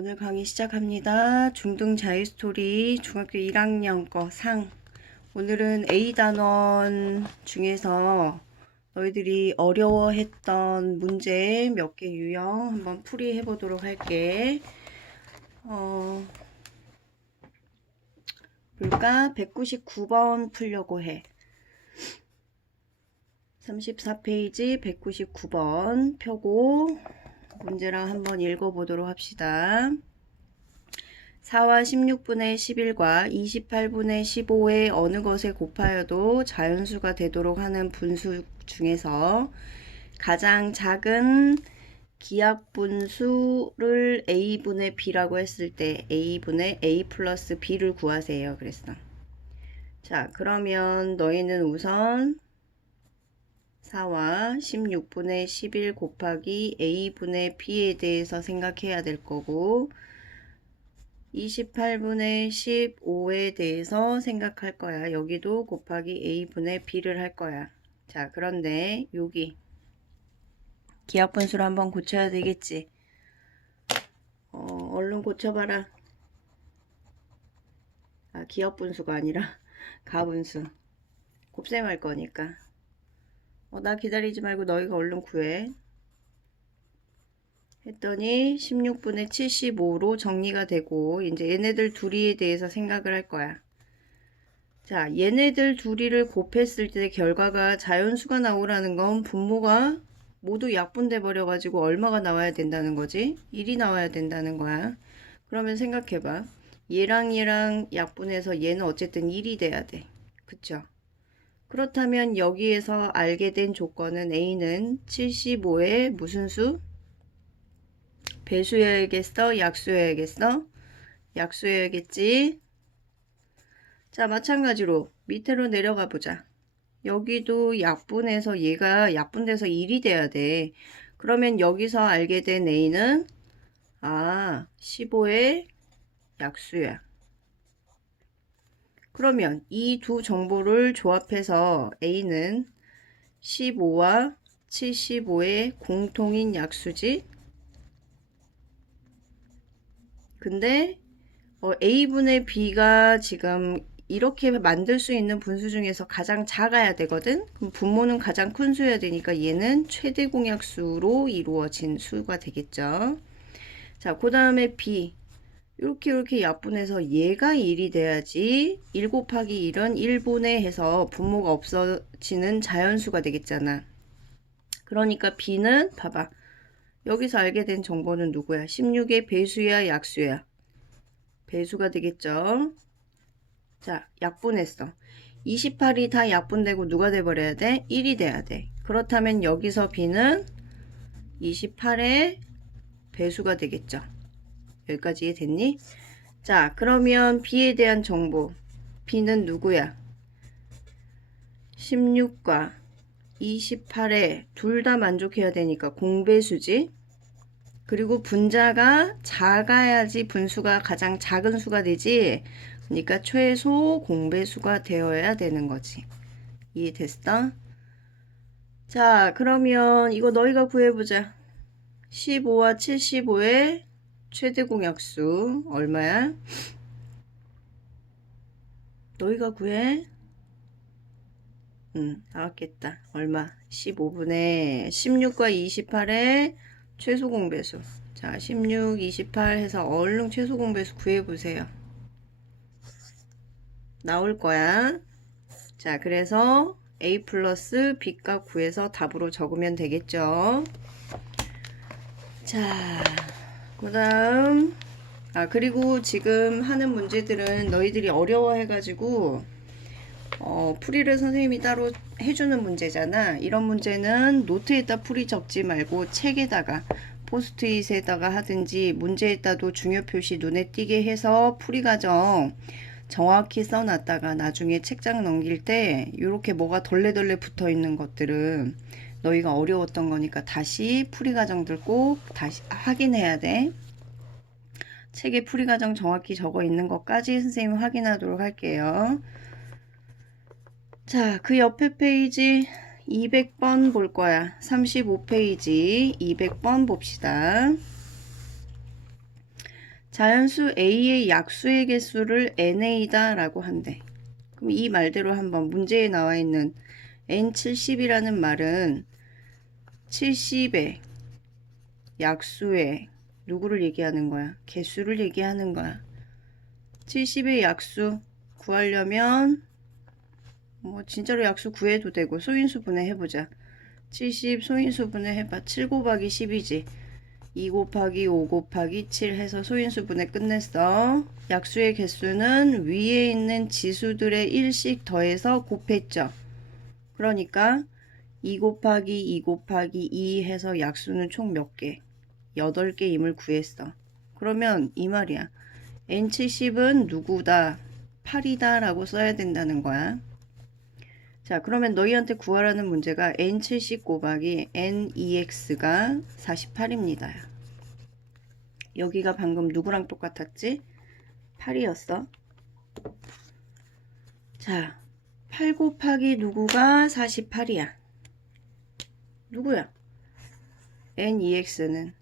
오늘 강의 시작합니다. 중등 자유스토리 중학교 1학년 거 상. 오늘은 A 단원 중에서 너희들이 어려워했던 문제 몇 개 유형 한번 풀이해 보도록 할게. 볼까? 199번 풀려고 해. 34페이지 199번 펴고 문제랑 한번 읽어보도록 합시다. 4와 16분의 11과 28분의 15의 어느 것에 곱하여도 자연수가 되도록 하는 분수 중에서 가장 작은 기하분수를 a분의 b라고 했을 때 a분의 a 플러스 b를 구하세요. 그랬어. 자, 그러면 너희는 우선 4와 16분의 11 곱하기 a분의 b에 대해서 생각해야 될 거고 28분의 15에 대해서 생각할 거야. 여기도 곱하기 a분의 b를 할 거야. 자, 그런데 여기 기하분수를 한번 고쳐야 되겠지. 얼른 고쳐봐라. 아, 기하분수가 아니라 가분수. 곱셈할 거니까. 나 기다리지 말고 너희가 얼른 구해. 했더니 16분의 75로 정리가 되고 이제 얘네들 둘이에 대해서 생각을 할 거야. 자, 얘네들 둘이를 곱했을 때 결과가 자연수가 나오라는 건 분모가 모두 약분돼 버려 가지고 얼마가 나와야 된다는 거지? 1이 나와야 된다는 거야. 그러면 생각해봐. 얘랑 약분해서 얘는 어쨌든 1이 돼야 돼. 그쵸? 그렇다면 여기에서 알게 된 조건은 A는 75의 무슨 수? 배수여야겠어? 약수여야겠어? 약수여야겠지? 자, 마찬가지로 밑으로 내려가 보자. 여기도 약분해서 얘가 약분돼서 1이 돼야 돼. 그러면 여기서 알게 된 A는 15의 약수야. 그러면 이 두 정보를 조합해서 A는 15와 75의 공통인 약수지. 근데 A분의 B가 지금 이렇게 만들 수 있는 분수 중에서 가장 작아야 되거든. 그럼 분모는 가장 큰 수여야 되니까 얘는 최대 공약수로 이루어진 수가 되겠죠. 자, 그 다음에 B. 이렇게 약분해서 얘가 1이 돼야지 1 곱하기 1은 1분의 해서 분모가 없어지는 자연수가 되겠잖아. 그러니까 B는 봐봐. 여기서 알게 된 정보는 누구야? 16의 배수야, 약수야? 배수가 되겠죠. 자, 약분했어. 28이 다 약분되고 누가 돼버려야 돼? 1이 돼야 돼. 그렇다면 여기서 B는 28의 배수가 되겠죠. 여기까지 이해됐니? 자, 그러면 B에 대한 정보. B는 누구야? 16과 28에 둘 다 만족해야 되니까 공배수지. 그리고 분자가 작아야지 분수가 가장 작은 수가 되지. 그러니까 최소 공배수가 되어야 되는 거지. 이해됐어? 자, 그러면 이거 너희가 구해보자. 15와 75의 최대 공약수 얼마야? 너희가 구해? 나왔겠다. 얼마? 15분의 16과 28의 최소 공배수. 자, 16, 28 해서 얼른 최소 공배수 구해보세요. 나올 거야. 자, 그래서 A 플러스 B값 구해서 답으로 적으면 되겠죠. 자, 그 다음 그리고 지금 하는 문제들은 너희들이 어려워해가지고 풀이를 선생님이 따로 해주는 문제잖아. 이런 문제는 노트에다 풀이 적지 말고 책에다가 포스트잇에다가 하든지 문제에다도 중요 표시 눈에 띄게 해서 풀이 과정 정확히 써놨다가 나중에 책장 넘길 때 이렇게 뭐가 덜레덜레 붙어 있는 것들은 너희가 어려웠던 거니까 다시 풀이 과정들 꼭 다시 확인해야 돼. 책에 풀이 과정 정확히 적어 있는 것까지 선생님이 확인하도록 할게요. 자, 그 옆에 페이지 200번 볼 거야. 35페이지 200번 봅시다. 자연수 A의 약수의 개수를 NA다 라고 한대. 그럼 이 말대로 한번 문제에 나와 있는 N70이라는 말은 70의 약수의 누구를 얘기하는 거야? 개수를 얘기하는 거야. 70의 약수 구하려면 뭐 진짜로 약수 구해도 되고 소인수분해 해보자. 70 소인수분해 해봐. 7 곱하기 10이지. 2 곱하기 5 곱하기 7 해서 소인수분해 끝냈어. 약수의 개수는 위에 있는 지수들의 1씩 더해서 곱했죠. 그러니까 2 곱하기 2 곱하기 2 해서 약수는 총 몇 개? 8개임을 구했어. 그러면 이 말이야. N70은 누구다? 8이다 라고 써야 된다는 거야. 자, 그러면 너희한테 구하라는 문제가 N70 곱하기 NEX가 48입니다. 여기가 방금 누구랑 똑같았지? 8이었어. 자, 8 곱하기 누구가 48이야? 누구야? NEX는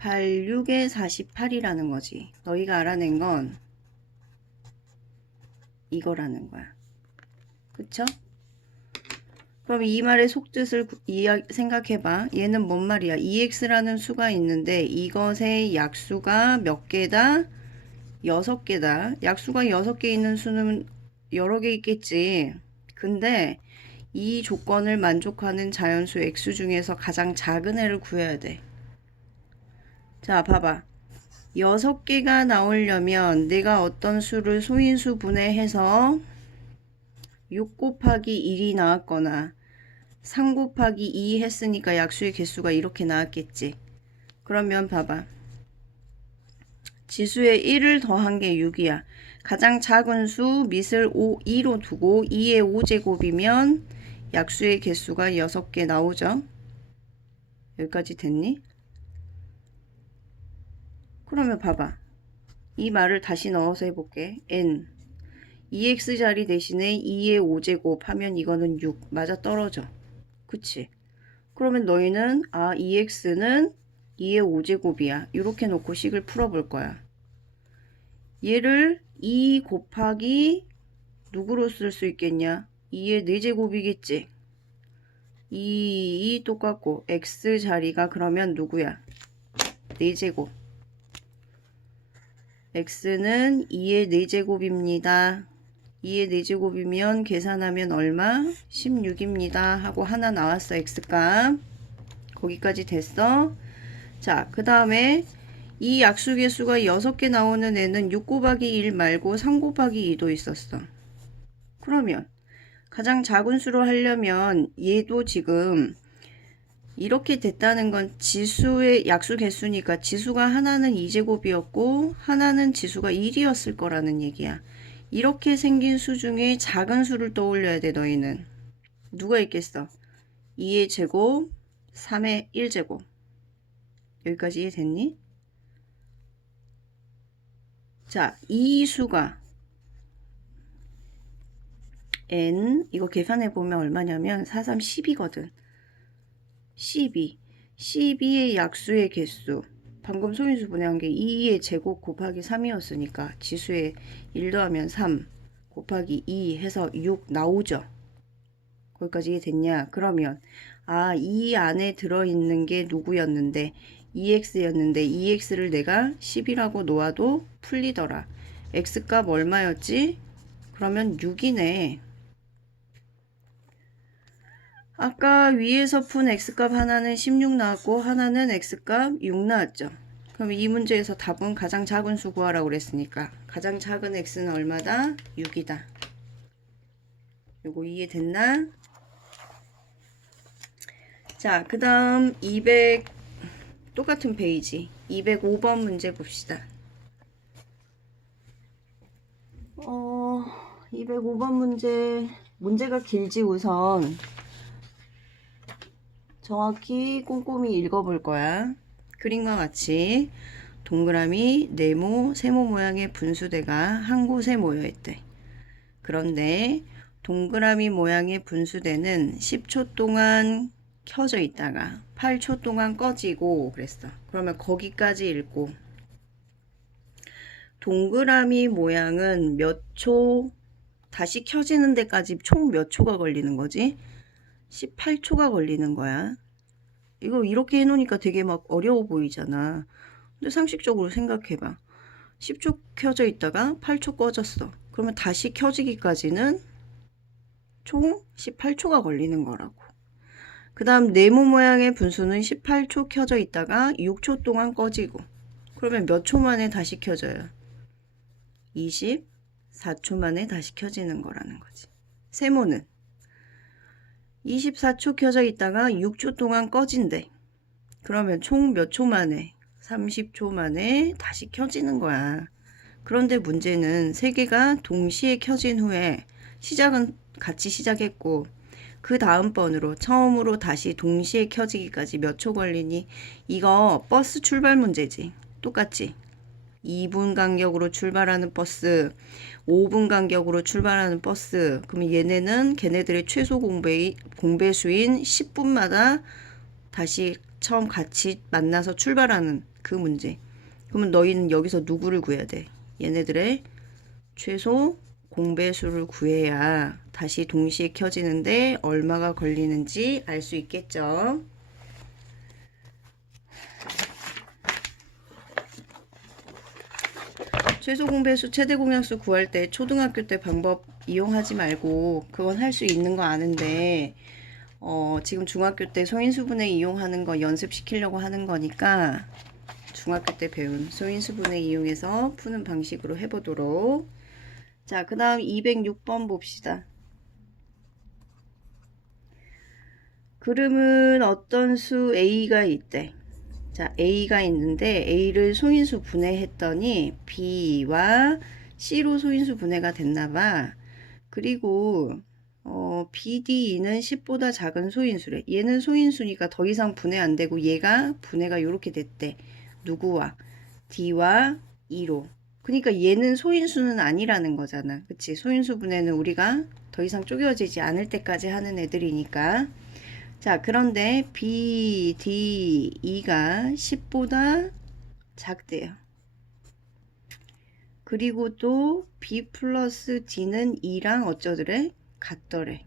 86에 48이라는 거지. 너희가 알아낸 건 이거라는 거야. 그쵸? 그럼 이 말의 속뜻을 생각해봐. 얘는 뭔 말이야? EX라는 수가 있는데 이것의 약수가 몇 개다? 6개다. 약수가 6개 있는 수는 여러 개 있겠지. 근데 이 조건을 만족하는 자연수 X 중에서 가장 작은 애를 구해야 돼. 자, 봐봐. 6개가 나오려면 내가 어떤 수를 소인수 분해해서 6 곱하기 1이 나왔거나 3 곱하기 2 했으니까 약수의 개수가 이렇게 나왔겠지. 그러면 봐봐. 지수에 1을 더한 게 6이야. 가장 작은 수 밑을 2로 두고 2의 5제곱이면 약수의 개수가 6개 나오죠. 여기까지 됐니? 그러면 봐봐. 이 말을 다시 넣어서 해볼게. N 2x 자리 대신에 2의 5제곱 하면 이거는 6 맞아 떨어져. 그치? 그러면 너희는 2x는 2의 5제곱이야. 이렇게 놓고 식을 풀어볼 거야. 얘를 2 곱하기 누구로 쓸 수 있겠냐? 2의 4제곱이겠지. 2 똑같고 x 자리가 그러면 누구야? 4제곱. x는 2의 4제곱입니다. 2의 4제곱이면 계산하면 얼마? 16입니다. 하고 하나 나왔어. x값. 거기까지 됐어. 자, 그 다음에 이 약수 개수가 6개 나오는 애는 6 곱하기 1 말고 3 곱하기 2도 있었어. 그러면 가장 작은 수로 하려면 얘도 지금 이렇게 됐다는 건 지수의 약수 개수니까 지수가 하나는 2제곱이었고 하나는 지수가 1이었을 거라는 얘기야. 이렇게 생긴 수 중에 작은 수를 떠올려야 돼. 너희는 누가 있겠어? 2의 제곱 3의 1제곱. 여기까지 이해됐니? 자, 이 수가 n 이거 계산해 보면 얼마냐면 4, 3, 10이거든. 12의 약수의 개수. 방금 소인수 분해한 게 2의 제곱 곱하기 3이었으니까 지수에 1 더하면 3 곱하기 2 해서 6 나오죠. 거기까지 이해됐냐? 그러면 이 안에 들어있는 게 누구였는데 2x였는데 2x를 내가 10이라고 놓아도 풀리더라. x값 얼마였지? 그러면 6이네. 아까 위에서 푼 x값 하나는 16 나왔고 하나는 x값 6 나왔죠. 그럼 이 문제에서 답은 가장 작은 수 구하라고 그랬으니까 가장 작은 x는 얼마다? 6이다. 요거 이해됐나? 자, 그 다음 200 똑같은 페이지 205번 문제 봅시다. 205번 문제가 길지. 우선 정확히 꼼꼼히 읽어볼 거야. 그림과 같이 동그라미, 네모, 세모 모양의 분수대가 한 곳에 모여 있대. 그런데 동그라미 모양의 분수대는 10초 동안 켜져 있다가 8초 동안 꺼지고 그랬어. 그러면 거기까지 읽고 동그라미 모양은 몇 초, 다시 켜지는 데까지 총 몇 초가 걸리는 거지? 18초가 걸리는 거야. 이거 이렇게 해놓으니까 되게 막 어려워 보이잖아. 근데 상식적으로 생각해봐. 10초 켜져 있다가 8초 꺼졌어. 그러면 다시 켜지기까지는 총 18초가 걸리는 거라고. 그 다음 네모 모양의 분수는 18초 켜져 있다가 6초 동안 꺼지고. 그러면 몇 초 만에 다시 켜져요? 24초 만에 다시 켜지는 거라는 거지. 세모는 24초 켜져 있다가 6초 동안 꺼진대. 그러면 총 몇 초 만에? 30초 만에 다시 켜지는 거야. 그런데 문제는 세 개가 동시에 켜진 후에 시작은 같이 시작했고 그 다음 번으로 처음으로 다시 동시에 켜지기까지 몇 초 걸리니? 이거 버스 출발 문제지. 똑같지? 2분 간격으로 출발하는 버스, 5분 간격으로 출발하는 버스. 그러면 얘네는 걔네들의 최소 공배수인 10분마다 다시 처음 같이 만나서 출발하는 그 문제. 그러면 너희는 여기서 누구를 구해야 돼? 얘네들의 최소 공배수를 구해야 다시 동시에 켜지는데 얼마가 걸리는지 알 수 있겠죠. 최소 공배수, 최대 공약수 구할 때 초등학교 때 방법 이용하지 말고 그건 할 수 있는 거 아는데 지금 중학교 때 소인수분해 이용하는 거 연습시키려고 하는 거니까 중학교 때 배운 소인수분해 이용해서 푸는 방식으로 해보도록. 자, 그 다음 206번 봅시다. 그림은 어떤 수 A가 있대. 자, A가 있는데 A를 소인수 분해했더니 B와 C로 소인수 분해가 됐나봐. 그리고 BDE는 10보다 작은 소인수래. 얘는 소인수니까 더 이상 분해 안 되고 얘가 분해가 이렇게 됐대. 누구와? D와 E로. 그러니까 얘는 소인수는 아니라는 거잖아. 그치? 소인수 분해는 우리가 더 이상 쪼개지지 않을 때까지 하는 애들이니까. 자, 그런데 B, D, E가 10보다 작대요. 그리고 또 B 플러스 D는 E랑 어쩌더래? 같더래.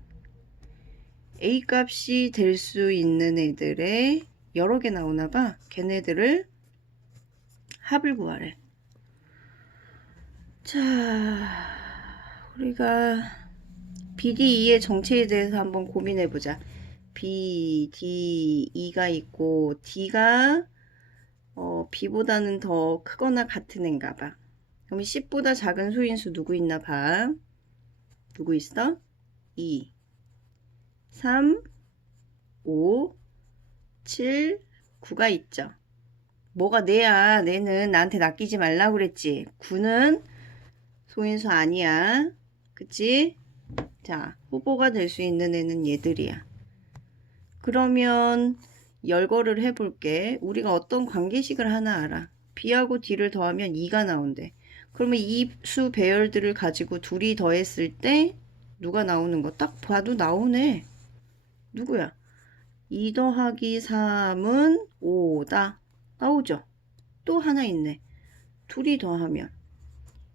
A 값이 될 수 있는 애들의 여러 개 나오나 봐. 걔네들을 합을 구하래. 자, 우리가 BDE의 정체에 대해서 한번 고민해 보자. B, D, E가 있고 D가 B보다는 더 크거나 같은 애인가 봐. 그럼 10보다 작은 소인수 누구 있나 봐. 누구 있어? 2, 3, 5, 7, 9가 있죠. 뭐가 내야? 내는 나한테 낚이지 말라고 그랬지. 9는 소인수 아니야. 그치? 자, 후보가 될 수 있는 애는 얘들이야. 그러면 열거를 해볼게. 우리가 어떤 관계식을 하나 알아. B하고 D를 더하면 2가 나온대. 그러면 이 수 배열들을 가지고 둘이 더했을 때 누가 나오는 거 딱 봐도 나오네. 누구야? 2 더하기 3은 5다. 나오죠? 또 하나 있네. 둘이 더하면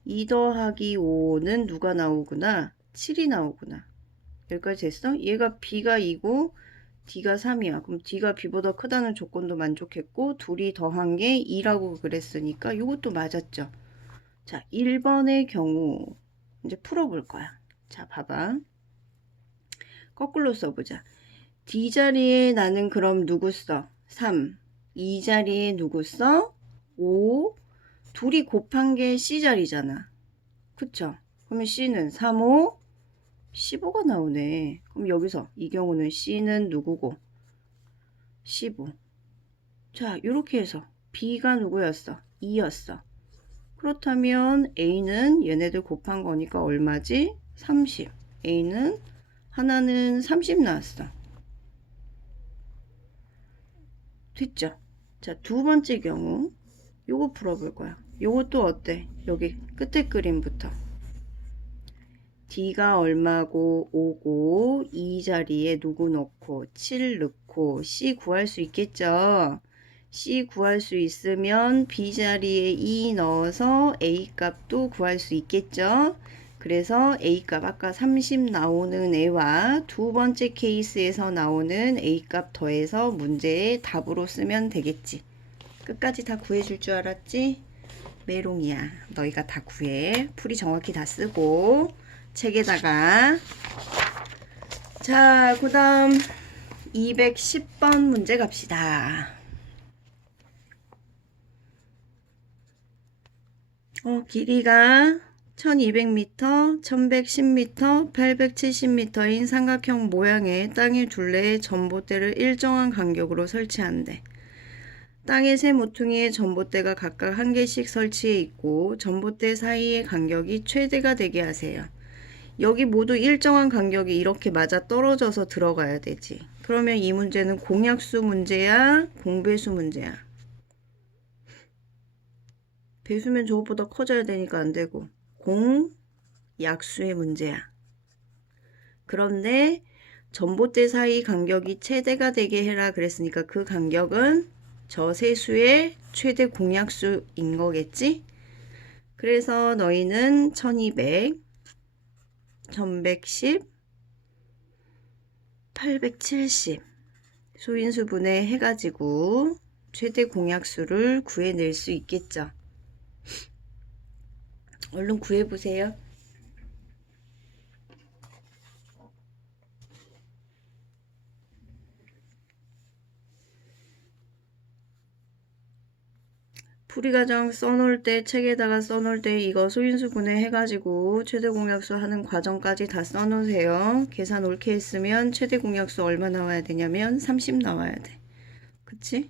2 더하기 5는 누가 나오구나? 7이 나오구나. 여기까지 됐어? 얘가 B가 2고 D가 3이야. 그럼 D가 B보다 크다는 조건도 만족했고 둘이 더한 게 2라고 그랬으니까 이것도 맞았죠. 자, 1번의 경우 이제 풀어볼 거야. 자, 봐봐. 거꾸로 써보자. D 자리에 나는 그럼 누구 써? 3. E 자리에 누구 써? 5. 둘이 곱한 게 C 자리잖아. 그쵸? 그러면 C는 3, 5, 15가 나오네. 그럼 여기서 이 경우는 C는 누구고? 15. 자, 이렇게 해서 B가 누구였어? 2였어. 그렇다면 A는 얘네들 곱한 거니까 얼마지? 30. A는 하나는 30 나왔어. 됐죠? 자, 두 번째 경우 요거 풀어볼 거야. 요것도 어때? 여기 끝에 그림부터 D가 얼마고 5고 E 자리에 누구 넣고 7 넣고 C 구할 수 있겠죠? C 구할 수 있으면 B 자리에 2 넣어서 A 값도 구할 수 있겠죠. 그래서 A 값 아까 30 나오는 애와 두 번째 케이스에서 나오는 A 값 더해서 문제의 답으로 쓰면 되겠지. 끝까지 다 구해줄 줄 알았지? 메롱이야. 너희가 다 구해. 풀이 정확히 다 쓰고 책에다가. 자, 그 다음 210번 문제 갑시다. 길이가 1200m, 1110m, 870m인 삼각형 모양의 땅의 둘레에 전봇대를 일정한 간격으로 설치한대. 땅의 세 모퉁이에 전봇대가 각각 한 개씩 설치해 있고 전봇대 사이의 간격이 최대가 되게 하세요. 여기 모두 일정한 간격이 이렇게 맞아 떨어져서 들어가야 되지. 그러면 이 문제는 공약수 문제야, 공배수 문제야? 배수면 저것보다 커져야 되니까 안 되고 공약수의 문제야. 그런데 전봇대 사이 간격이 최대가 되게 해라 그랬으니까 그 간격은 저 세수의 최대 공약수인 거겠지? 그래서 너희는 1200, 1110, 870 소인수분해 해가지고 최대 공약수를 구해낼 수 있겠죠. 얼른 구해보세요. 풀이과정 써놓을 때, 책에다가 써놓을 때 이거 소인수분해 해가지고 최대 공약수 하는 과정까지 다 써놓으세요. 계산 옳게 했으면 최대 공약수 얼마 나와야 되냐면 30 나와야 돼. 그치?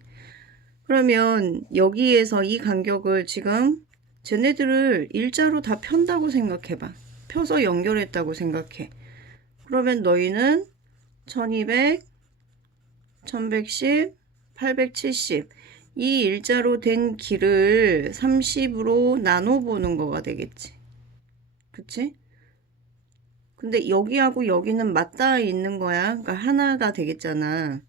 그러면 여기에서 이 간격을 지금 쟤네들을 일자로 다 편다고 생각해봐. 펴서 연결했다고 생각해. 그러면 너희는 1200, 1110, 870 이 일자로 된 길을 30으로 나눠보는 거가 되겠지. 그치? 근데 여기하고 여기는 맞닿아 있는 거야. 그러니까 하나가 되겠잖아.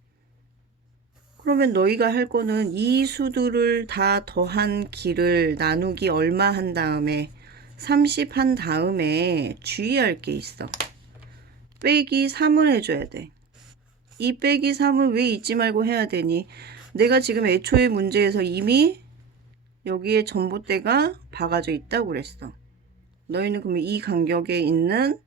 그러면 너희가 할 거는 이 수들을 다 더한 길을 나누기 얼마 한 다음에 30 한 다음에 주의할 게 있어. 빼기 3을 해줘야 돼. 이 빼기 3을 왜 잊지 말고 해야 되니? 내가 지금 애초에 문제에서 이미 여기에 전봇대가 박아져 있다고 그랬어. 너희는 그러면 이 간격에 있는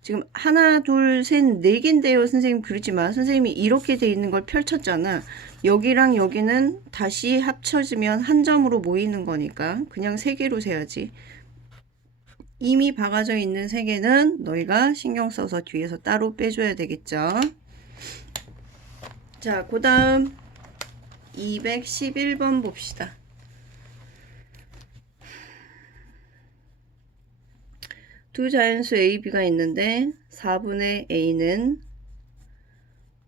지금 하나, 둘, 셋, 네 개인데요. 선생님 그러지만 선생님이 이렇게 돼 있는 걸 펼쳤잖아. 여기랑 여기는 다시 합쳐지면 한 점으로 모이는 거니까 그냥 세 개로 세야지. 이미 박아져 있는 세 개는 너희가 신경 써서 뒤에서 따로 빼줘야 되겠죠. 자, 그 다음 211번 봅시다. 두 자연수 A, B가 있는데 4분의 A는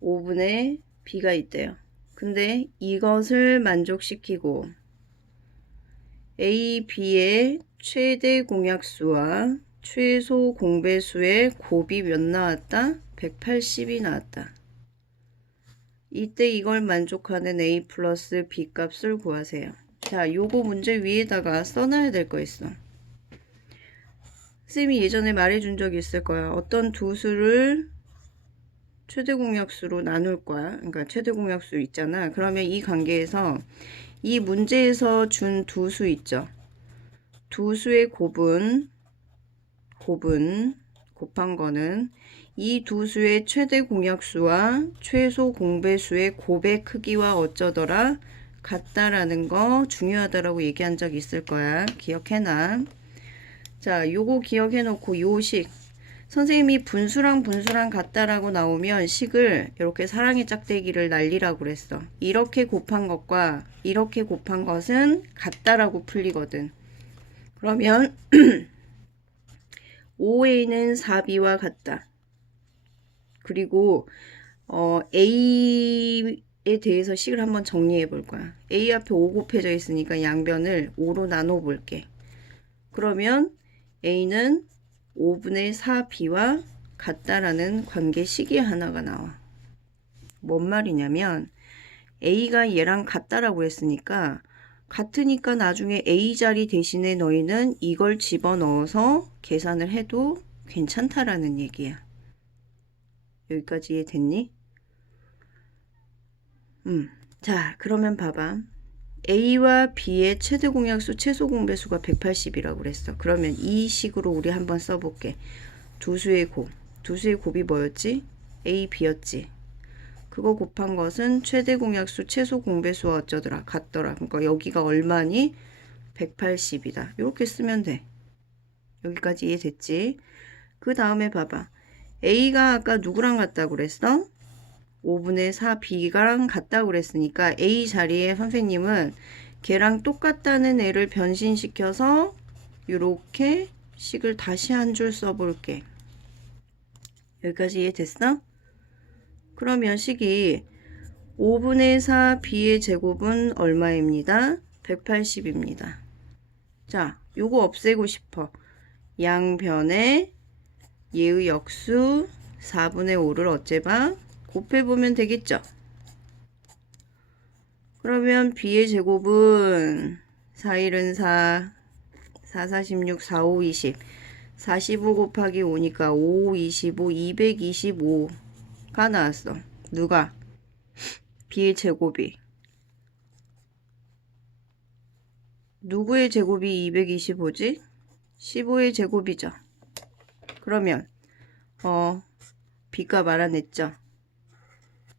5분의 B가 있대요. 근데 이것을 만족시키고 A, B의 최대 공약수와 최소 공배수의 곱이 몇 나왔다? 180이 나왔다. 이때 이걸 만족하는 A 플러스 B 값을 구하세요. 자, 요거 문제 위에다가 써놔야 될 거 있어. 쌤이 예전에 말해준 적이 있을 거야. 어떤 두 수를 최대 공약수로 나눌 거야. 그러니까 최대 공약수 있잖아. 그러면 이 관계에서 이 문제에서 준 두 수 있죠. 두 수의 곱은 곱한 거는 이 두 수의 최대 공약수와 최소 공배수의 곱의 크기와 어쩌더라 같다라는 거 중요하다라고 얘기한 적 있을 거야. 기억해놔. 자, 요거 기억해놓고 요 식 선생님이 분수랑 같다라고 나오면 식을 이렇게 사랑의 짝대기를 날리라고 그랬어. 이렇게 곱한 것과 이렇게 곱한 것은 같다라고 풀리거든. 그러면 5a는 4b와 같다. 그리고 a에 대해서 식을 한번 정리해 볼 거야. a 앞에 5 곱해져 있으니까 양변을 5로 나눠 볼게. 그러면 a는 5분의 4b와 같다라는 관계식이 하나가 나와. 뭔 말이냐면 A가 얘랑 같다라고 했으니까 같으니까 나중에 A 자리 대신에 너희는 이걸 집어넣어서 계산을 해도 괜찮다라는 얘기야. 여기까지 이해됐니? 자, 그러면 봐봐. A와 B의 최대 공약수, 최소 공배수가 180이라고 그랬어. 그러면 이 식으로 우리 한번 써볼게. 두 수의 곱이 뭐였지? A, B였지. 그거 곱한 것은 최대 공약수, 최소 공배수와 어쩌더라? 같더라. 그러니까 여기가 얼마니? 180이다. 이렇게 쓰면 돼. 여기까지 이해됐지? 그 다음에 봐봐. A가 아까 누구랑 같다고 그랬어? 5분의 4 B랑 같다고 그랬으니까 A 자리에 선생님은 걔랑 똑같다는 애를 변신시켜서 이렇게 식을 다시 한 줄 써볼게. 여기까지 이해됐어? 그러면 식이 5분의 4 B의 제곱은 얼마입니다? 180입니다. 자, 요거 없애고 싶어. 양변에 얘의 역수 4분의 5를 어째봐? 곱해보면 되겠죠? 그러면 B의 제곱은 4일은 4, 4, 4, 16, 4, 5, 20. 45 곱하기 5니까 5, 25, 225가 나왔어. 누가? B의 제곱이. 누구의 제곱이 225지? 15의 제곱이죠. 그러면 B값 알아냈죠?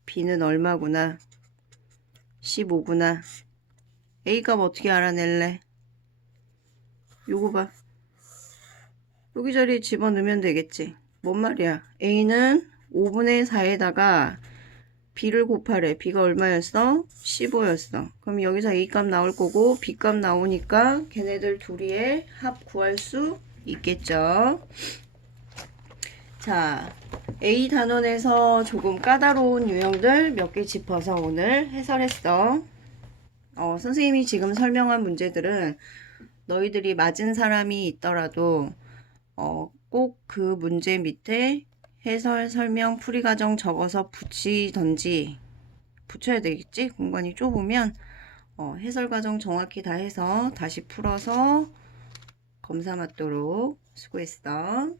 B는 얼마구나? 15구나. A값 어떻게 알아낼래? 요거 봐. 여기 자리에 집어넣으면 되겠지. 뭔 말이야? A는 5분의 4에다가 B를 곱하래. B가 얼마였어? 15였어. 그럼 여기서 A값 나올 거고 B값 나오니까 걔네들 둘이의 합 구할 수 있겠죠. 자, A 단원에서 조금 까다로운 유형들 몇 개 짚어서 오늘 해설했어. 선생님이 지금 설명한 문제들은 너희들이 맞은 사람이 있더라도 꼭 그 문제 밑에 해설, 설명, 풀이 과정 적어서 붙이던지 붙여야 되겠지? 공간이 좁으면 해설 과정 정확히 다 해서 다시 풀어서 검사 맞도록 수고했어.